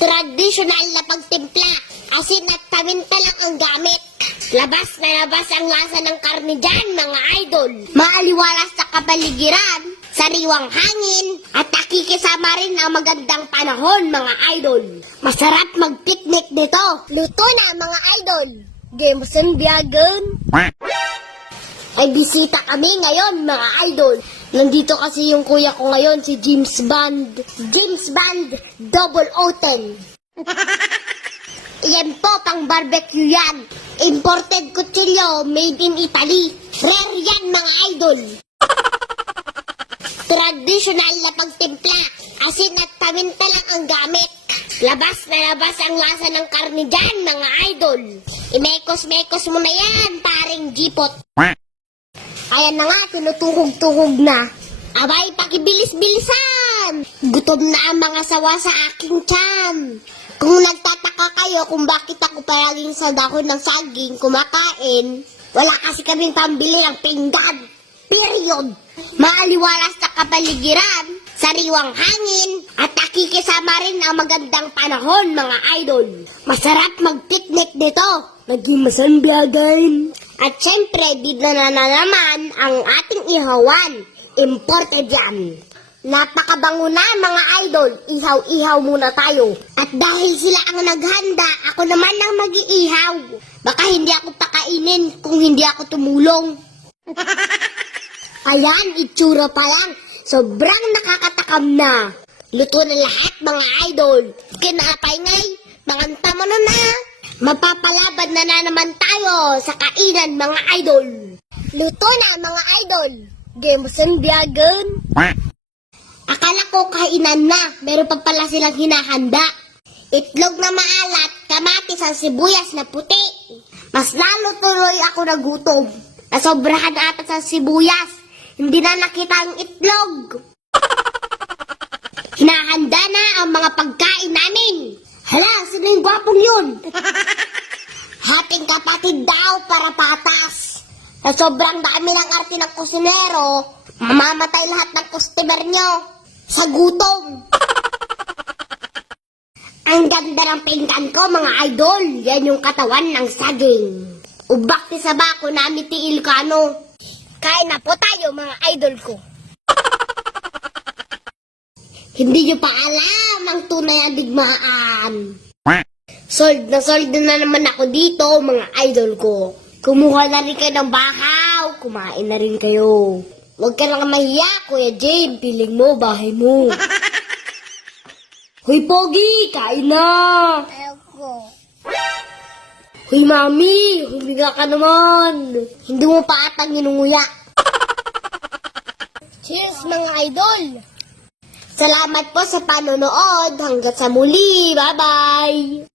Tradisyonal na pagtimpla, asin at paminta lang ang gamit. Labas na labas ang lasa ng karne dyan, mga idol. Maaliwalas sa kapaligiran, sariwang hangin, at nakikisama rin ang magandang panahon, mga idol. Masarap mag-picnic dito. Luto na, mga idol. Gameson biyagan. Ay bisita kami ngayon, mga idol. Nandito kasi yung kuya ko ngayon, si James Bond. James Bond, double oten. Yan po, pang barbecue yan. Imported kutsilyo, made in Italy. Rare yan, mga idol. Traditional na pagtimpla, asin at paminta lang ang gamit. Labas na labas ang lasa ng karne dyan, mga idol. Imekos-mekos mo na yan, paring jipot. Ayan na nga, tinutuhog-tuhog na. Abay, pakibilis-bilisan! Gutom na ang mga sawa sa aking tiyan. Kung nagtataka kayo kung bakit ako palaging sa dahon ng saging kumakain, wala kasi kaming pambili ng pinggan. Period! Maaliwalas sa kapaligiran, sariwang hangin, at nakikisama rin ang magandang panahon, mga idol. Masarap mag-picnic dito. Naging masanblagain. At syempre, bigla na naman ang ating ihawan. Imported yan. Napakabango na, mga idol. Ihaw-ihaw muna tayo. At dahil sila ang naghanda, ako naman ang mag-iihaw. Baka hindi ako pakainin kung hindi ako tumulong. Ayan, itsura pa lang. Sobrang nakakatakam na. Luto na lahat, mga idol. Kinapay ngay, manganta mo na. Mapapalaban na naman tayo sa kainan, mga idol. Luto na, mga idol. Gameson biyagan. Akala ko kainan na, meron pa pala silang hinahanda. Itlog na maalat, kamatis at sibuyas na puti. Mas lalo tuloy ako nagutom. Nasobrahan ata sa sibuyas. Hindi na nakita ang itlog. Hinahanda na ang mga pagkain namin. Hala, sino yung gwapong yun? Hating kapatid daw para patas. Sa sobrang dami ng arte ng kusinero, mamamatay lahat ng customer nyo sa gutom. Ang ganda ng pinggan ko, mga idol. Yan yung katawan ng saging. Ubak ti sa bako namin ti Ilocano. Kain na po tayo, mga idol ko. Hindi nyo pa alam ang tunay ang digmaan. Sold na naman ako dito, mga idol ko. Kumuha na rin kayo ng bakaw. Kumain na rin kayo. Huwag ka lang mahiya, Kuya Jane. Piling mo, bahay mo. Hoy, Pogi, kain na. Ayoko. Hoy, Mami, humiga ka naman. Hindi mo pa atang inunguya. Cheers, mga idol. Salamat po sa panonood. Hanggat sa muli. Bye-bye.